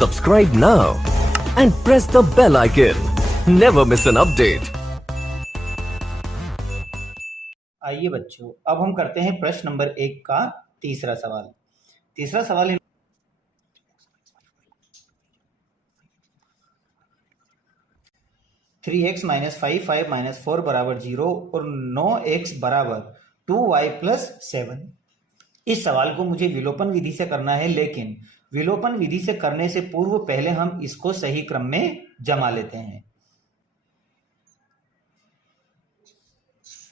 Subscribe now and press the bell icon. Never miss an update. आइए बच्चों, अब हम करते हैं प्रश्न नंबर 1 का तीसरा सवाल। तीसरा सवाल है 3x माइनस 5 माइनस 4 बराबर 0 और 9x बराबर 2y प्लस 7। इस सवाल को मुझे विलोपन विधि से करना है, लेकिन विलोपन विधि से करने से पूर्व पहले हम इसको सही क्रम में जमा लेते हैं।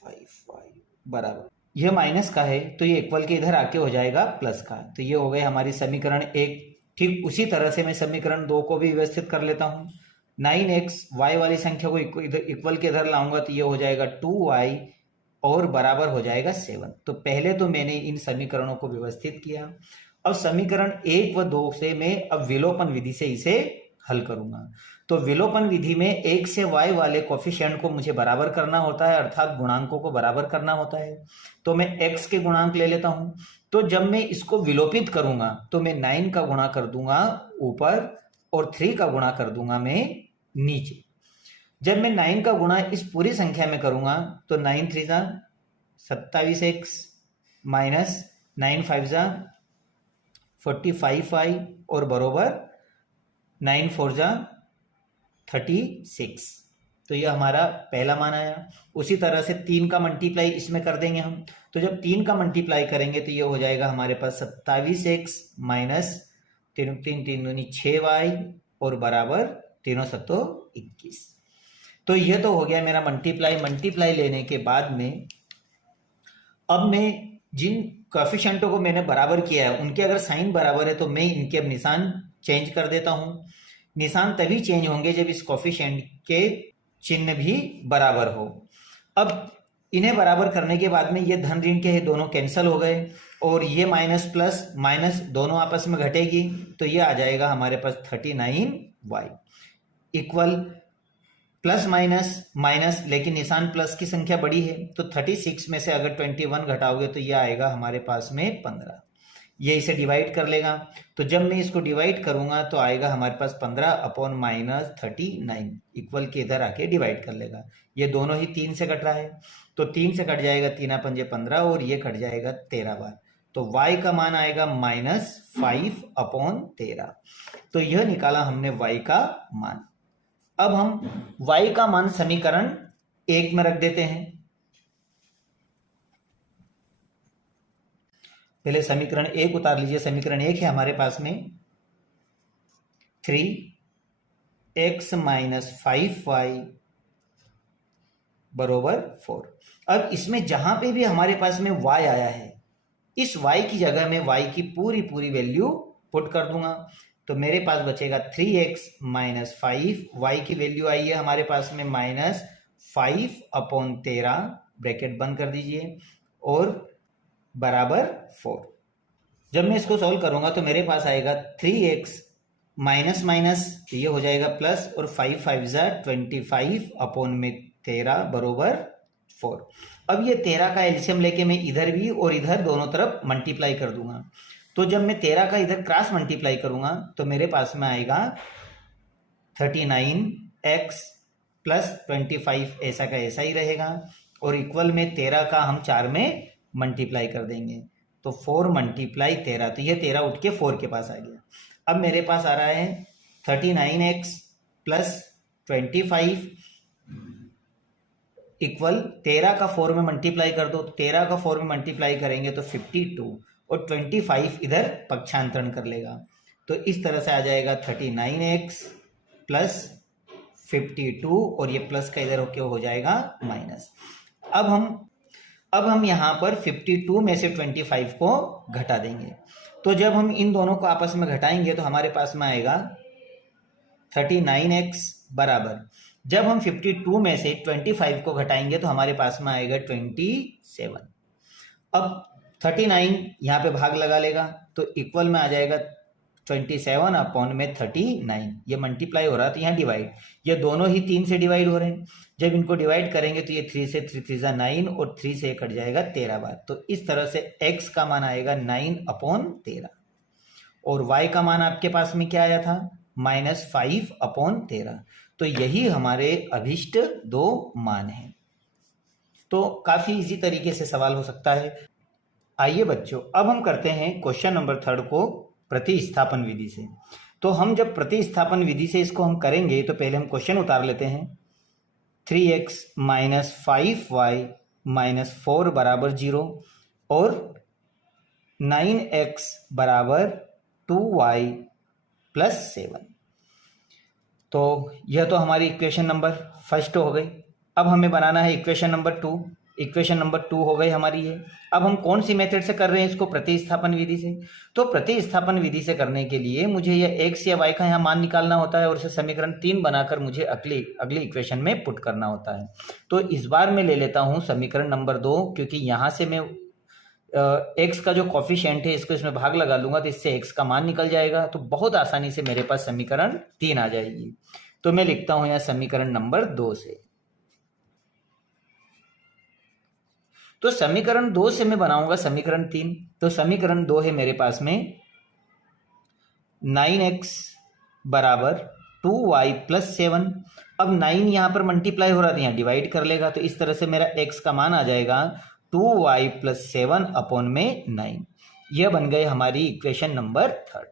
5y बराबर, यह माइनस का है तो ये इक्वल के इधर आके हो जाएगा प्लस का, तो ये हो गए हमारी समीकरण 1। ठीक उसी तरह से मैं समीकरण 2 को भी व्यवस्थित कर लेता हूं। 9x y वाली संख्या को इक्वल के इधर लाऊंगा तो ये हो जाएगा 2y और बराबर हो जाएगा 7। तो पहले तो मैंने इन समीकरणों को व्यवस्थित किया। अब समीकरण 1 व 2 से मैं अब विलोपन विधि से इसे हल करूंगा। तो विलोपन विधि में 1 से y वाले कोफिशिएंट को मुझे बराबर करना होता है, अर्थात गुणांकों को बराबर करना होता है। तो मैं x के गुणांक ले लेता हूं। तो जब मैं इसको विलोपित करूंगा तो मैं 9 का गुणा कर दूंगा ऊपर और 3 का गुणा कर दूंगा मैं नीचे। जब मैं 9 का गुणा इस पूरी संख्या में करूंगा तो 9 3 जा 27x माइनस 9 5 जा 45y और बरोबर 9 4 जा 36। तो ये हमारा पहला मान आया। उसी तरह से 3 का मल्टीप्लाई इसमें कर देंगे हम। तो जब 3 का मल्टीप्लाई करेंगे तो ये हो जाएगा हमारे पास 27x माइनस 3 3 3 दूनी 6y और बराबर 3 7 21। तो ये तो हो गया मेरा मल्टीप्लाई लेने के बाद में अब मैं जिन कोएफिशिएंटों को मैंने बराबर किया है उनके अगर साइन बराबर है तो मैं इनके अब निशान चेंज कर देता हूं। निशान तभी चेंज होंगे जब इस कोएफिशिएंट के चिन्ह भी बराबर हो। अब इन्हें बराबर करने के बाद में ये धन ऋण के दोनों कैंसिल हो गए और ये माइनस प्लस माइनस दोनों आपस में घटेगी, तो ये आ जाएगा हमारे पास 39y equal plus minus minus, लेकिन निशान प्लस की संख्या बड़ी है तो 36 में से अगर 21 घटाओगे तो ये आएगा हमारे पास में 15। ये इसे डिवाइड कर लेगा, तो जब मैं इसको डिवाइड करूंगा तो आएगा हमारे पास 15 अपॉन माइनस 39 इक्वल के इधर आके डिवाइड कर लेगा। ये दोनों ही 3 से कट रहा है तो 3 से कट जाएगा 3 पंजे 15 और ये कट जाएगा 13 बार। तो y का मान आएगा माइनस 5 अपॉन 13। तो यह निकाला हमने y का मान। अब हम y का मान समीकरण 1 में रख देते हैं। पहले समीकरण 1 उतार लीजिए। समीकरण 1 है हमारे पास में 3x माइनस 5y बरोबर 4। अब इसमें जहां पे भी हमारे पास में y आया है, इस y की जगह में y की पूरी वैल्यू पुट कर दूंगा। तो मेरे पास बचेगा 3x माइनस 5y की वैल्यू आई है हमारे पास में माइनस 5 अपॉन 13 ब्रैकेट बंद कर दीजिए और बराबर 4। जब मैं इसको सॉल्व करूंगा तो मेरे पास आएगा 3x माइनस माइनस ये हो जाएगा प्लस और 5 5 जा 25 अपॉन में 13 बरोबर 4। अब ये 13 का एलसीएम लेके मैं इधर भी और इधर दोनों तरफ मल्टीप्लाई कर दूंगा। तो जब मैं 13 का इधर क्रॉस मल्टीप्लाई करूंगा तो मेरे पास में आएगा 39x प्लस 25 ऐसा का ऐसा ही रहेगा और इक्वल में 13 का हम 4 में मल्टीप्लाई कर देंगे तो 4 मल्टीप्लाई 13, तो ये 13 उठ के 4 के पास आ गया। अब मेरे पास आ रहा है 39x प्लस 25 इक्वल 13 का 4 में मल्टीप्लाई कर दो। 13 का 4 में मल्टीप्लाई करेंगे तो 52 और 25 इधर पक्षांतरण कर लेगा, तो इस तरह से आ जाएगा 39x प्लस 52 और ये प्लस का इधर होके हो जाएगा माइनस। अब हम यहाँ पर 52 में से 25 को घटा देंगे। तो जब हम इन दोनों को आपस में घटाएंगे तो हमारे पास में आएगा 39x बराबर, जब हम 52 में से 25 को घटाएंगे तो हमारे पास में आएगा 27। अब 39 यहाँ पे भाग लगा लेगा तो इक्वल में आ जाएगा 27 अपॉन में 39। ये मल्टीप्लाई हो रहा तो यहाँ डिवाइड, ये दोनों ही 3 से डिवाइड हो रहे हैं। जब इनको डिवाइड करेंगे तो ये 3 से 3 3 9 और 3 से कट जाएगा 13 बार। तो इस तरह से x का मान आएगा 9 अपॉन 13 और y का मान आपके पास में क्या आया था -5/13। तो यही हमारे अभिष्ट दो मान हैं। तो काफ़ी इजी तरीके से सवाल हो सकता है। आइए बच्चों, अब हम करते हैं क्वेश्चन नंबर 3 को प्रतिस्थापन विधि से। तो हम जब प्रतिस्थापन विधि से इसको हम करेंगे तो पहले हम क्वेश्चन उतार लेते हैं। 3x - 5y - 4 = 0 और 9x = 2y + 7। तो यह तो हमारी इक्वेशन नंबर फर्स्ट हो गई। अब हमें बनाना है इक्वेशन नंबर 2। इक्वेशन नंबर 2 हो गई हमारी ये। अब हम कौन सी मेथड से कर रहे हैं इसको? प्रतिस्थापन विधि से। तो प्रतिस्थापन विधि से करने के लिए मुझे यह x या y का यहाँ मान निकालना होता है और इसे समीकरण 3 बनाकर मुझे अगली इक्वेशन में पुट करना होता है। तो इस बार मैं ले लेता हूँ समीकरण नंबर 2, क्योंकि यहाँ से मैं x का जो कॉफिशिएंट है इसको इसमें भाग लगा लूंगा तो इससे x का मान निकल जाएगा। तो बहुत आसानी से मेरे पास समीकरण 3 आ जाएगी। तो मैं लिखता हूं यहाँ समीकरण नंबर 2 से। तो समीकरण 2 से मैं बनाऊंगा समीकरण 3। तो समीकरण 2 है मेरे पास में 9x = 2y + 7। अब 9 यहां पर मल्टीप्लाई हो रहा था, यहाँ डिवाइड कर लेगा तो इस तरह से मेरा x का मान आ जाएगा 2y + 7/9। यह बन गए हमारी इक्वेशन नंबर 3।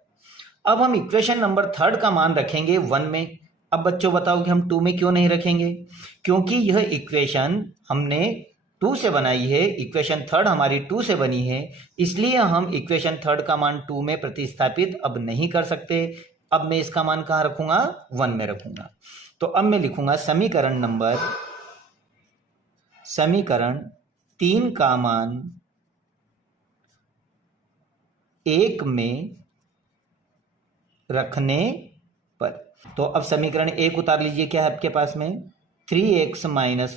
अब हम इक्वेशन नंबर 3 का मान रखेंगे 1 में। अब बच्चों बताओ कि हम 2 में क्यों नहीं रखेंगे? क्योंकि यह इक्वेशन हमने 2 से बनाई है, इक्वेशन 3 हमारी 2 से बनी है, इसलिए हम इक्वेशन 3 का मान 2 में प्रतिस्थापित अब नहीं कर सकते। अब मैं इसका मान कहाँ रखूंगा? 1 में रखूंगा। तो अब मैं लिखूंगा समीकरण 3 का मान 1 में रखने पर। तो अब समीकरण 1 उतार लीजिए। क्या है आपके पास में? 3x -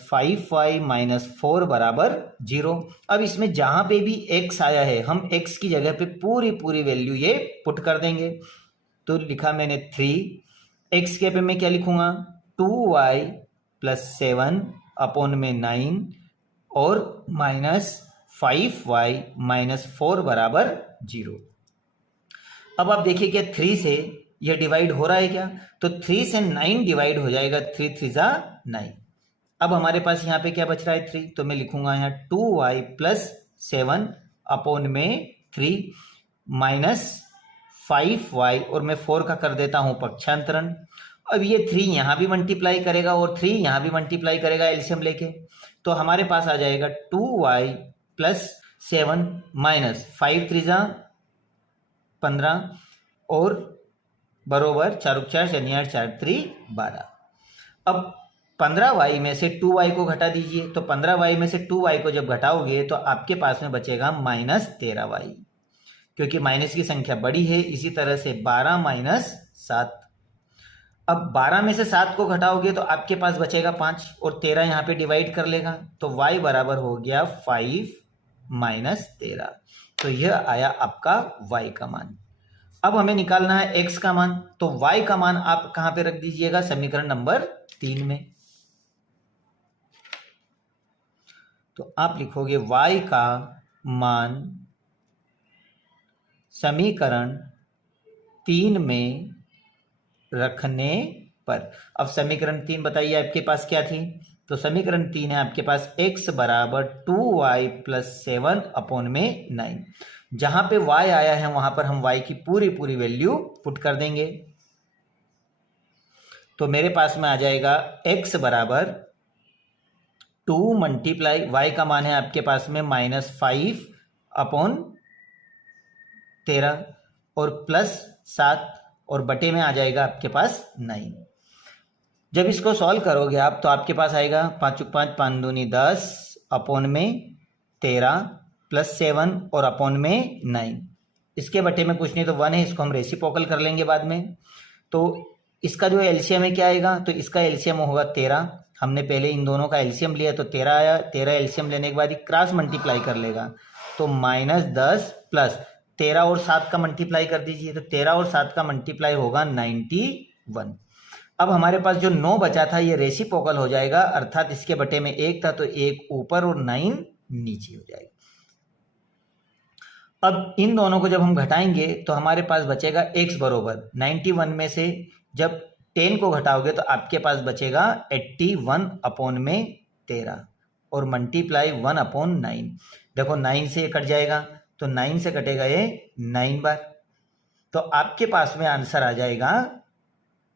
5y - 4 = 0। अब इसमें जहां पे भी x आया है हम x की जगह पे पूरी वैल्यू ये पुट कर देंगे। तो लिखा मैंने 3, x के पे मैं क्या लिखूंगा? 2y + 7/9 और -5y - 4 = 0। अब आप देखिए क्या 3 से यह डिवाइड हो रहा है क्या? तो 3 से 9 डिवाइड हो जाएगा, 3 3 = 9। अब हमारे पास यहाँ पे क्या बच रहा है? 3। तो मैं लिखूंगा यहाँ 2y + 7/3 -5y और मैं 4 का कर देता हूँ पक्षांतरण। अब ये 3 यहाँ भी मल्टीप्लाई करेगा और 3 यहाँ भी मल्टीप्लाई करेगा एलसीएम लेके। तो हमारे पास आ जाएगा 2y + 7 -5 3 = 15 और बरोबर 4 4 4 4 3 12। अब 15y में से 2y को घटा दीजिए। तो 15y में से 2y को जब घटाओगे तो आपके पास में बचेगा -13y, क्योंकि माइनस की संख्या बड़ी है। इसी तरह से 12 - 7। अब 12 में से 7 को घटाओगे तो आपके पास बचेगा 5 और 13 यहाँ पे डिवाइड कर लेगा तो y बराबर हो गया 5 - 13। तो यह आया आपका y का मान। अब हमें निकालना है x का मान। तो y का मान आप कहां पे रख दीजिएगा? समीकरण नंबर 3 में। तो आप लिखोगे y का मान समीकरण 3 में रखने पर। अब समीकरण 3 बताइए आपके पास क्या थी? तो समीकरण 3 है आपके पास x = 2y + 7/9। जहां पे y आया है वहां पर हम y की पूरी वैल्यू पुट कर देंगे। तो मेरे पास में आ जाएगा x = 2 × y का मान है आपके पास में -5/13 और +7 और बटे में आ जाएगा आपके पास 9। जब इसको सॉल्व करोगे आप तो आपके पास आएगा 5 × 5 = 5 दूनी 10 /13 +7 और अपॉन में 9। इसके बटे में कुछ नहीं तो 1 है, इसको हम रेसिप्रोकल कर लेंगे बाद में। तो इसका जो एलसीएम है क्या आएगा? तो इसका एलसीएम होगा 13। हमने पहले इन दोनों का एलसीएम लिया तो 13 आया। 13 एलसीएम लेने के बाद क्रॉस मल्टीप्लाई कर लेगा तो -10 प्लस 13 और 7 का मल्टीप्लाई कर दीजिए। तो 13 और 7 का मल्टीप्लाई होगा 91। अब हमारे पास जो 9 बचा था ये रेसिप्रोकल हो जाएगा, अर्थात इसके बटे में 1 था तो 1 ऊपर और 9 नीचे हो जाएगा। अब इन दोनों को जब हम घटाएंगे तो हमारे पास बचेगा x बरोबर 91 में से जब 10 को घटाओगे तो आपके पास बचेगा 81 अपॉन में 13 और मल्टीप्लाई 1/9। देखो 9 से ये कट जाएगा तो 9 से कटेगा ये 9 बार, तो आपके पास में आंसर आ जाएगा,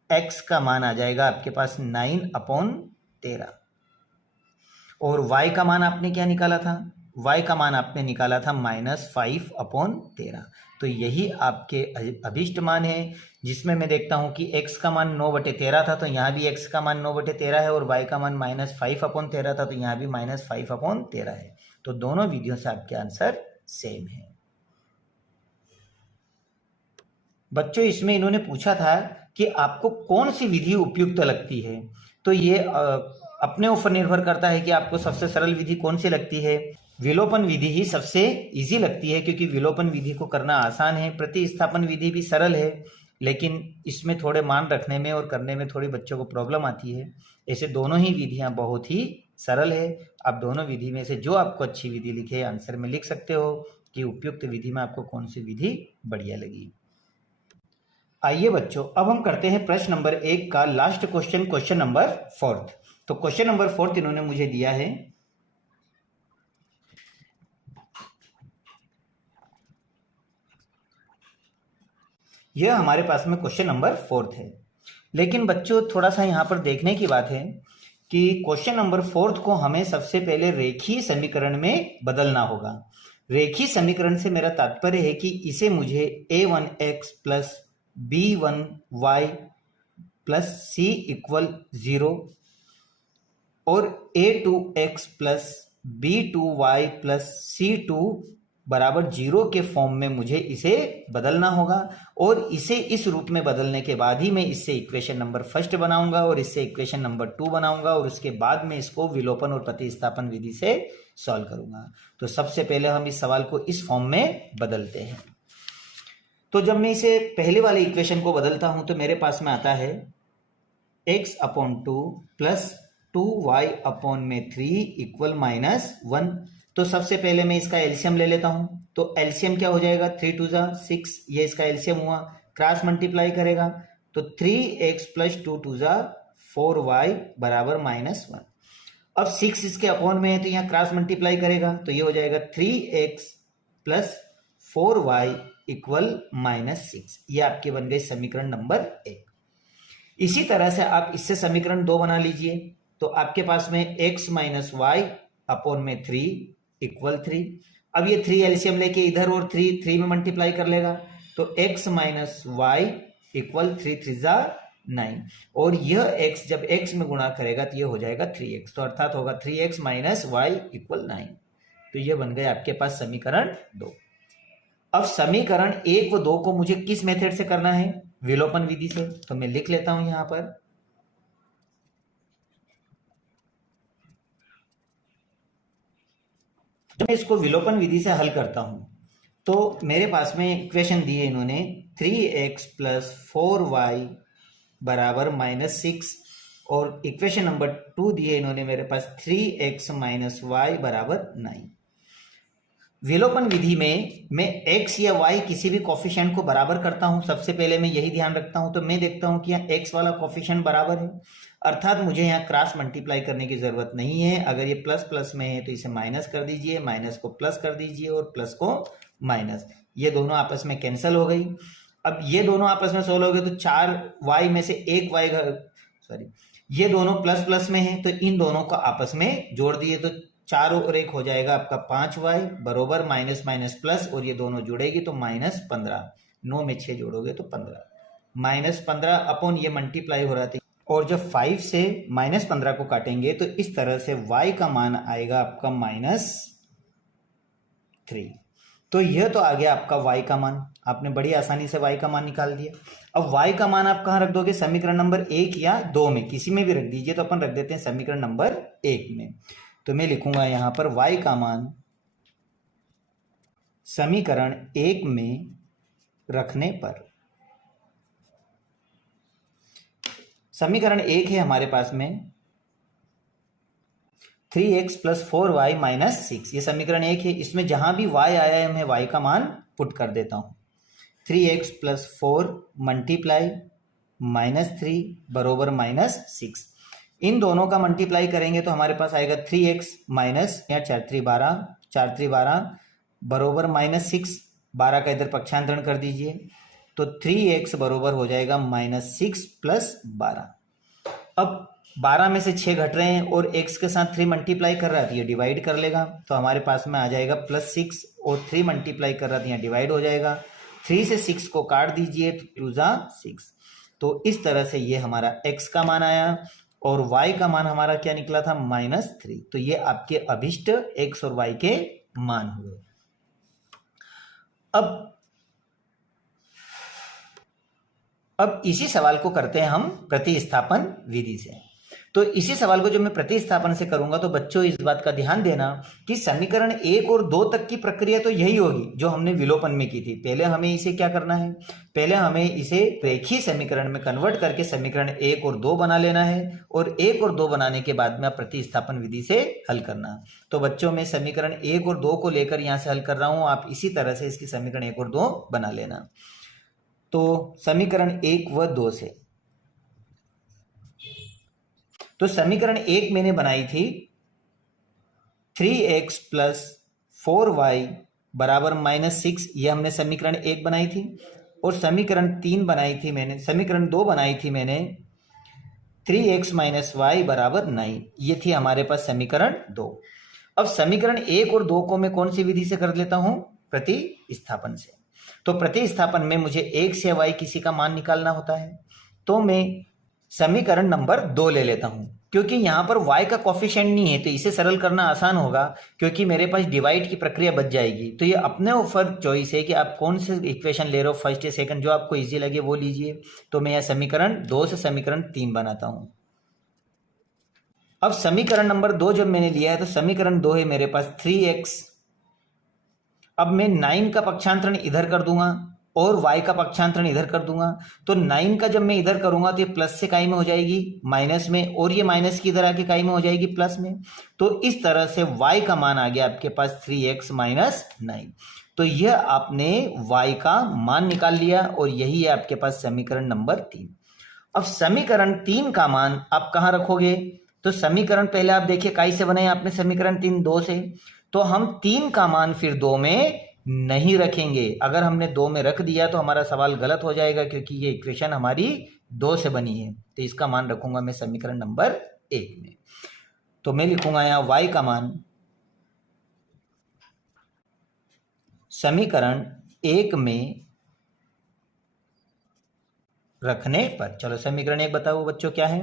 x का मान आ जाएगा आपके पास 9/13। और y का मान आपने क्या निकाला था? y का मान आपने निकाला था -5/13। तो यही आपके अभिष्ट मान है, जिसमें मैं देखता हूं कि x का मान 9/13 था तो यहाँ भी x का मान 9/13 है, और y का मान -5/13 था तो यहाँ भी -5/13 है। तो दोनों विधियों से आपके आंसर सेम है। बच्चों इसमें इन्होंने पूछा था कि आपको कौन सी विधि उपयुक्त लगती है, तो ये अपने ऊपर निर्भर करता है कि आपको सबसे सरल विधि कौन सी लगती है। विलोपन विधि ही सबसे इजी लगती है, क्योंकि विलोपन विधि को करना आसान है। प्रतिस्थापन विधि भी सरल है, लेकिन इसमें थोड़े मान रखने में और करने में थोड़ी बच्चों को प्रॉब्लम आती है। ऐसे दोनों ही विधियां बहुत ही सरल है। आप दोनों विधि में से जो आपको अच्छी विधि लिखे आंसर में लिख सकते हो कि उपयुक्त विधि में आपको कौन सी विधि बढ़िया लगी। आइए बच्चों, अब हम करते हैं प्रश्न नंबर 1 का लास्ट क्वेश्चन, क्वेश्चन नंबर 4। तो क्वेश्चन नंबर 4 इन्होंने मुझे दिया है, यह हमारे पास में क्वेश्चन नंबर 4 है। लेकिन बच्चों थोड़ा सा यहां पर देखने की बात है कि क्वेश्चन नंबर 4 को हमें सबसे पहले रेखीय समीकरण में बदलना होगा। रेखीय समीकरण से मेरा तात्पर्य है कि इसे मुझे a1x plus b1y plus c equal 0 और a2x plus b2y plus c2 बराबर 0 के फॉर्म में मुझे इसे बदलना होगा। और इसे इस रूप में बदलने के बाद ही मैं इससे इक्वेशन नंबर फर्स्ट बनाऊंगा और इससे इक्वेशन नंबर 2 बनाऊंगा, और उसके बाद में इसको विलोपन और प्रतिस्थापन विधि से सॉल्व करूंगा। तो सबसे पहले हम इस सवाल को इस फॉर्म में बदलते हैं। तो जब मैं इसे पहले वाले इक्वेशन को बदलता हूं तो मेरे पास में आता है x/2 प्लस 2y/3 इक्वल -1। तो सबसे पहले मैं इसका एलसीएम ले लेता हूं। तो एलसीएम क्या हो जाएगा, 3 2 6, ये इसका एलसीएम हुआ। क्रॉस मल्टीप्लाई करेगा तो 3x प्लस 2 2 4y बराबर -1। अब 6 इसके अपॉन में है तो यहाँ क्रॉस मल्टीप्लाई करेगा तो ये हो जाएगा 3x प्लस 4y इक्वल -6। ये आपके बन गए समीकरण नंबर 1। इसी तरह से आप इससे समीकरण 2 बना लीजिए। तो आपके पास में x माइनस वाई अपॉन में 3 इक्वल 3। अब ये 3 एलसीएम लेके इधर और 3 में मल्टीप्लाई कर लेगा तो x माइनस वाई इक्वल 3 3 9। और यह x जब x में गुणा करेगा तो ये हो जाएगा 3x, तो अर्थात होगा 3x माइनस वाई इक्वल 9। तो ये बन गए आपके पास समीकरण 2। अब समीकरण 1 व 2 को मुझे किस मेथड से करना है, विलोपन विधि से। तो मैं लिख लेता हूं यहां पर, जब मैं इसको विलोपन विधि से हल करता हूं तो मेरे पास में इक्वेशन दी है इन्होंने 3x प्लस 4y बराबर -6, और इक्वेशन नंबर 2 दी है इन्होंने मेरे पास 3x माइनस वाई बराबर 9। विलोपन विधि में मैं x या y किसी भी कोफिशिएंट को बराबर करता हूं, सबसे पहले मैं यही ध्यान रखता हूं। तो मैं देखता हूं कि यहाँ x वाला कोफिशिएंट बराबर है, अर्थात मुझे यहाँ क्रॉस मल्टीप्लाई करने की जरूरत नहीं है। अगर ये प्लस प्लस में है तो इसे माइनस कर दीजिए, माइनस को प्लस कर दीजिए और प्लस को माइनस, ये दोनों आपस में कैंसिल हो गई। अब ये दोनों आपस में सोल्व हो गए तो 4y में से 1y, सॉरी ये दोनों प्लस प्लस में है तो इन दोनों को आपस में जोड़ दिए तो 4 और 1 हो जाएगा आपका 5y बरोबर माइनस माइनस प्लस, और ये दोनों जुड़ेगी तो -15। 9 में 6 जोड़ोगे तो 15, -15 अपॉन ये मल्टीप्लाई हो रहा था। और जब 5 से -15 को काटेंगे तो इस तरह से y का मान आएगा आपका -3। तो यह तो आ गया आपका y का मान, आपने बड़ी आसानी से y का मान निकाल दिया। अब y का मान आप कहां रख दोगे, समीकरण नंबर 1 या 2 में, किसी में भी रख दीजिए। तो अपन रख देते हैं समीकरण नंबर 1 में। तो मैं लिखूंगा यहां पर y का मान समीकरण 1 में रखने पर, समीकरण 1 है हमारे पास में 3x प्लस 4y माइनस 6, ये समीकरण 1 है। इसमें जहां भी y आया है मैं y का मान पुट कर देता हूं। 3x प्लस 4 मल्टीप्लाई -3 बरोबर -6। इन दोनों का मल्टीप्लाई करेंगे तो हमारे पास आएगा 3x माइनस, या 4 3 12 बरोबर -6। 12 का इधर पक्षांतरण कर दीजिए तो 3x बरोबर हो जाएगा -6 प्लस 12। अब 12 में से 6 घट रहे हैं और x के साथ 3 मल्टीप्लाई कर रहा है तो ये डिवाइड कर लेगा, तो हमारे पास में आ जाएगा +6, और 3 मल्टीप्लाई कर रहा था यहाँ डिवाइड हो जाएगा। 3 से 6 को काट दीजिए तो 2 × 6। तो इस तरह से ये हमारा x का मान आया और y का मान हमारा क्या निकला था -3। तो ये आपके अभिष्ट x और y के मान हुए। अब इसी सवाल को करते हैं हम प्रतिस्थापन विधि से। तो इसी सवाल को जब मैं प्रतिस्थापन से करूंगा तो बच्चों इस बात का ध्यान देना कि समीकरण 1 और 2 तक की प्रक्रिया तो यही होगी जो हमने विलोपन में की थी। पहले हमें इसे क्या करना है, पहले हमें इसे रेखीय समीकरण में कन्वर्ट करके समीकरण 1 और 2 बना लेना है, और 1 और 2 बनाने के बाद में प्रतिस्थापन विधि से हल करना। तो बच्चों में समीकरण 1 और 2 को लेकर यहां से हल कर रहा हूं, आप इसी तरह से इसकी समीकरण 1 और 2 बना लेना। तो समीकरण 1 व 2 से, तो समीकरण 1 मैंने बनाई थी 3x प्लस 4y बराबर -6, ये हमने समीकरण 1 बनाई थी। और समीकरण 3 बनाई थी मैंने, समीकरण 2 बनाई थी मैंने 3x माइनस y बराबर 9, ये थी हमारे पास समीकरण 2। अब समीकरण 1 और 2 को मैं कौन सी विधि से कर लेता हूं, प्रतिस्थापन से। तो प्रतिस्थापन में मुझे x या y किसी का मान निकालना होता है, तो मैं समीकरण नंबर 2 ले लेता हूं। क्योंकि यहां पर y का कोफिशिएंट नहीं है तो इसे सरल करना आसान होगा, क्योंकि मेरे पास डिवाइड की प्रक्रिया बच जाएगी। तो ये अपने ऊपर चॉइस है कि आप कौन से इक्वेशन ले रहे हो, फर्स्ट या सेकंड, जो आपको इजी लगे वो लीजिए। तो मैं यह समीकरण 2 से समीकरण 3 बनाता हूं। अब समीकरण नंबर 2 जब मैंने लिया है तो समीकरण 2 है मेरे पास 3x। अब मैं 9 का पक्षांतरण इधर कर दूंगा और y का पक्षांतरण इधर कर दूंगा। तो 9 का जब मैं इधर करूंगा तो ये प्लस से काई में हो जाएगी माइनस में, और ये माइनस की इधर आके काई में हो जाएगी प्लस में। तो इस तरह से y का मान आ गया आपके पास 3x माइनस 9। तो यह आपने y का मान निकाल लिया और यही है आपके पास समीकरण नंबर 3। अब समीकरण 3 का मान आप कहां रखोगे, तो समीकरण पहले आप देखिए काई से बनाए आपने समीकरण 3, 2 से। तो हम 3 का मान फिर 2 में नहीं रखेंगे। अगर हमने 2 में रख दिया तो हमारा सवाल गलत हो जाएगा, क्योंकि ये इक्वेशन हमारी 2 से बनी है। तो इसका मान रखूंगा मैं समीकरण नंबर 1 में। तो मैं लिखूंगा यहां y का मान समीकरण 1 में रखने पर, चलो समीकरण 1 बताओ बच्चों क्या है,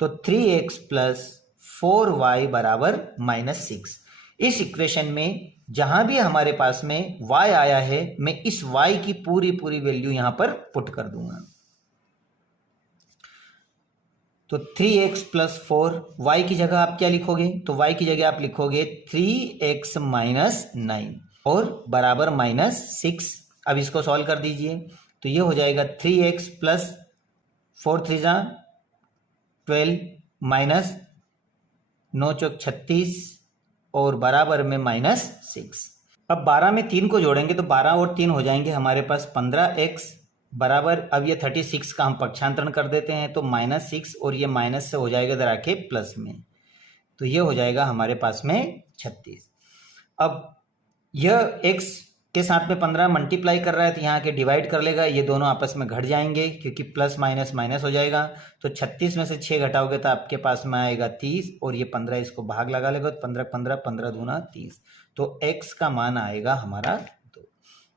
तो 3x प्लस 4y बराबर -6। इस इक्वेशन में जहां भी हमारे पास में y आया है मैं इस y की पूरी वैल्यू यहां पर पुट कर दूंगा। तो 3x प्लस 4, y की जगह आप क्या लिखोगे, तो y की जगह आप लिखोगे 3x माइनस 9 और बराबर -6। अब इसको सॉल्व कर दीजिए तो ये हो जाएगा 3x प्लस 4 3 12 माइनस 9 चौक 36 और बराबर में -6। अब 12 में 3 को जोड़ेंगे तो 12 और 3 हो जाएंगे हमारे पास 15x बराबर, अब ये 36 का हम पक्षांतरण कर देते हैं तो -6 और ये माइनस से हो जाएगा इधर आके प्लस में, तो ये हो जाएगा हमारे पास में 36। अब यह x के साथ में 15 मल्टीप्लाई कर रहा है तो यहाँ के डिवाइड कर लेगा, ये दोनों आपस में घट जाएंगे क्योंकि प्लस माइनस माइनस हो जाएगा। तो 36 में से 6 घटाओगे तो आपके पास में आएगा 30 और ये 15 इसको भाग लगा लेगा तो 15 15 15 दूना 30। तो x का मान आएगा हमारा 2।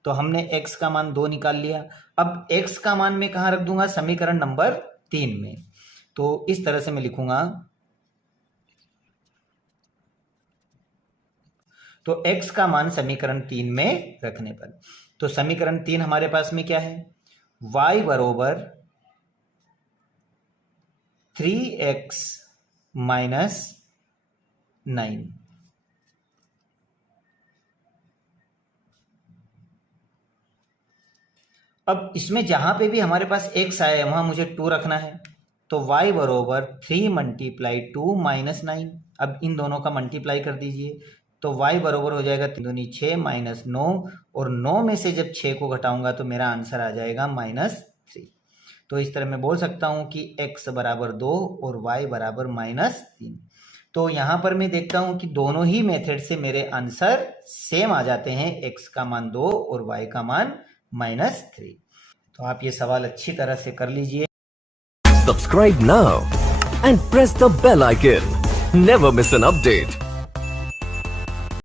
तो हमने x का मान 2 निकाल लिया। अब x का मान मैं कहाँ रख दूंगा, समीकरण नंबर 3 में। तो इस तरह से मैं लिखूंगा, तो x का मान समीकरण 3 में रखने पर, तो समीकरण 3 हमारे पास में क्या है, y बरोबर 3x माइनस 9। अब इसमें जहां पे भी हमारे पास x आया है वहां मुझे 2 रखना है। तो y बरोबर 3 मल्टीप्लाई 2 माइनस 9। अब इन दोनों का मल्टीप्लाई कर दीजिए, तो y बराबर हो जाएगा 3 दूनी 6 माइनस 9, और 9 में से जब 6 को घटाऊंगा तो मेरा आंसर आ जाएगा -3। तो इस तरह मैं बोल सकता हूं कि x बराबर 2 और y बराबर -3। तो यहां पर मैं देखता हूं कि दोनों ही मेथड से मेरे आंसर सेम आ जाते हैं, x का मान 2 और y का मान -3। तो आप ये सवाल अच्छी तरह से कर लीजिए। Subscribe now and press the bell icon. Never miss an update.